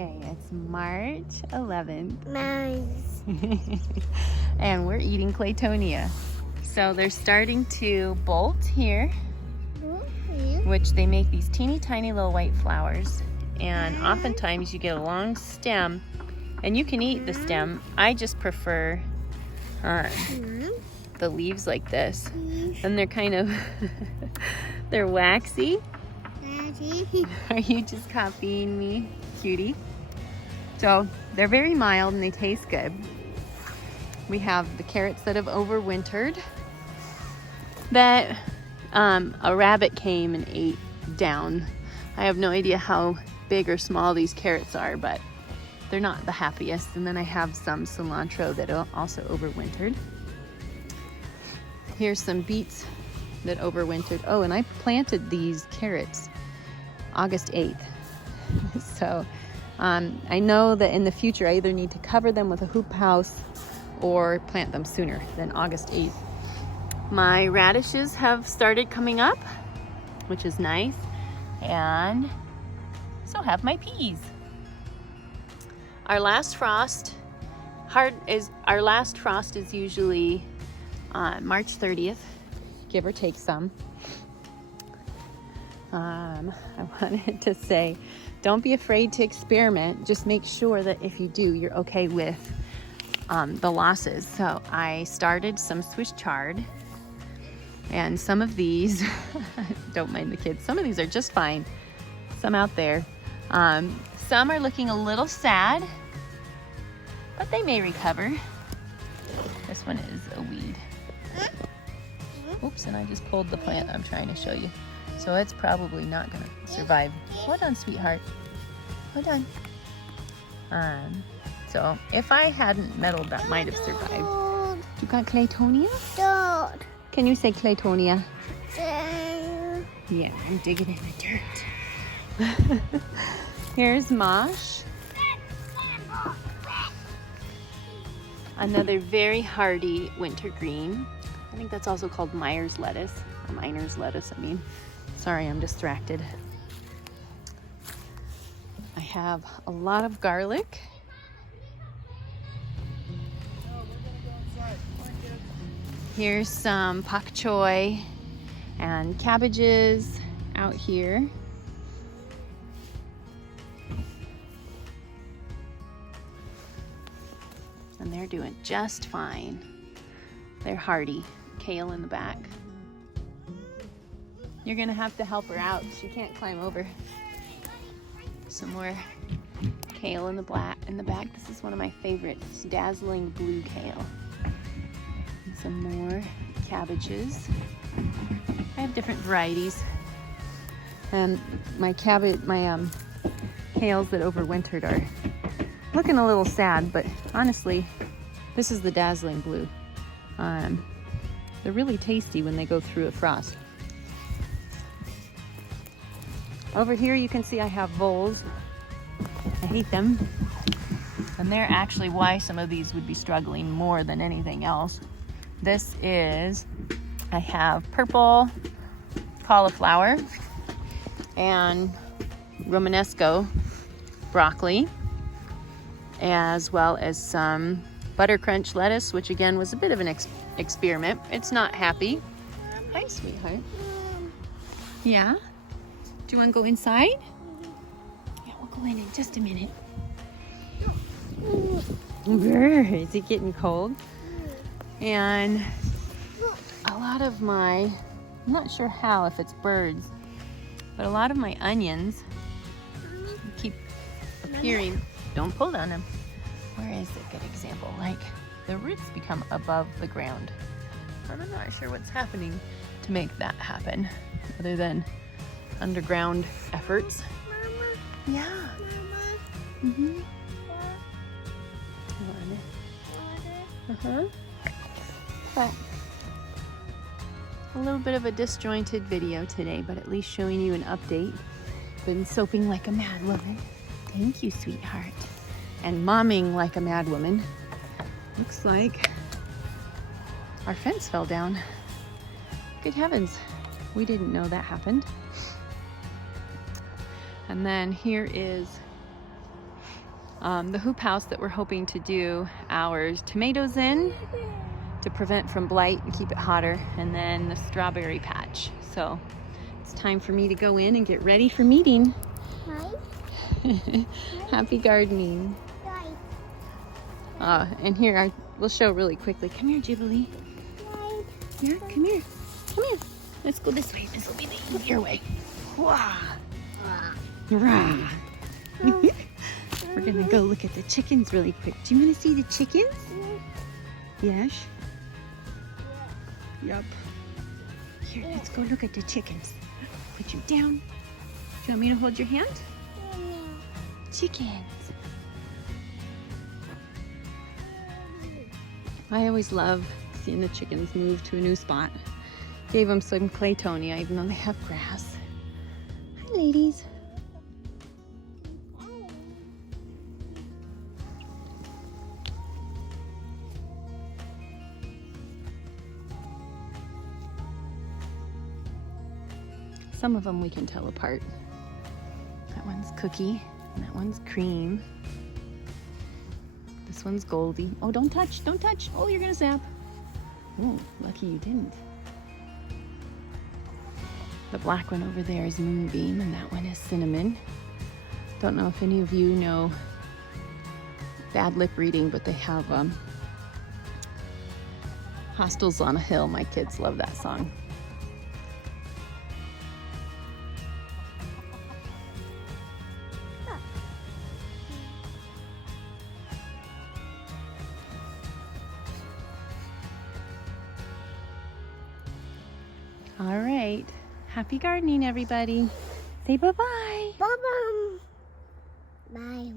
Okay, it's March 11th. Nice. And we're eating Claytonia. So they're starting to bolt here, which they make these teeny tiny little white flowers. And oftentimes you get a long stem, and you can eat the stem. I just prefer the leaves like this. And they're kind of, they're waxy. Are you just copying me, cutie? So they're very mild and they taste good. We have the carrots that have overwintered that a rabbit came and ate down. I have no idea how big or small these carrots are, but they're not the happiest. And then I have some cilantro that also overwintered. Here's some beets that overwintered. Oh, and I planted these carrots August 8th. So I know that in the future I either need to cover them with a hoop house or plant them sooner than August 8th. My radishes have started coming up, which is nice, and so have my peas. Our last frost is usually March 30th, give or take some. I wanted to say, don't be afraid to experiment. Just make sure that if you do, you're okay with the losses. So I started some Swiss chard, and some of these, don't mind the kids, some of these are just fine. Some out there. Some are looking a little sad, but they may recover. This one is a weed. Oops, and I just pulled the plant I'm trying to show you. So it's probably not gonna survive. Hold on, sweetheart. Hold on. So if I hadn't meddled, that might have survived. You got Claytonia? Don't. Can you say Claytonia? Yeah, I'm digging in the dirt. Here's mosh. Another very hardy wintergreen. I think that's also called Myers lettuce. Or Miner's lettuce, I mean. Sorry, I'm distracted. I have a lot of garlic. Here's some pak choy and cabbages out here. And they're doing just fine. They're hardy. Kale in the back. You're gonna have to help her out. She can't climb over. Some more kale in the back. This is one of my favorites, dazzling blue kale. And some more cabbages. I have different varieties. And my kales that overwintered are looking a little sad, but honestly, this is the dazzling blue. They're really tasty when they go through a frost. Over here you can see I have voles. I hate them. And they're actually why some of these would be struggling more than anything else. This is, I have purple cauliflower and Romanesco broccoli, as well as some butter crunch lettuce, which again was a bit of an experiment. It's not happy. Hi, sweetheart. Yeah? Do you want to go inside? Yeah, we'll go in just a minute. Is it getting cold? And a lot of my, I'm not sure how, if it's birds, but a lot of my onions keep appearing. Don't pull on them. Where is a good example? Like the roots become above the ground. And I'm not sure what's happening to make that happen, other than underground efforts. Mama. Yeah. Mama. Mm-hmm. Uh-huh. But a little bit of a disjointed video today, but at least showing you an update. Been soaping like a mad woman. Thank you, sweetheart. And momming like a mad woman. Looks like our fence fell down. Good heavens. We didn't know that happened. And then here is the hoop house that we're hoping to do our tomatoes in to prevent from blight and keep it hotter, and then the strawberry patch. So it's time for me to go in and get ready for meeting. Right? Happy gardening. Right. And here, we'll show really quickly. Come here, Jubilee. Right. Here, come here. Come here. Let's go this way. This will be the easier way. Wah. Rah. We're gonna go look at the chickens really quick. Do you want to see the chickens? Yes. Yep. Here, let's go look at the chickens. Put you down. Do you want me to hold your hand? Chickens. I always love seeing the chickens move to a new spot. Gave them some claytonia, even though they have grass. Hi, ladies. Some of them we can tell apart. That one's Cookie, and that one's Cream. This one's Goldie. Oh, don't touch, don't touch. Oh, you're gonna zap. Oh, lucky you didn't. The black one over there is Moonbeam, and that one is Cinnamon. Don't know if any of you know bad lip reading, but they have Hostels on a Hill. My kids love that song. All right. Happy gardening, everybody. Say bye-bye. Bye-bye. Bye.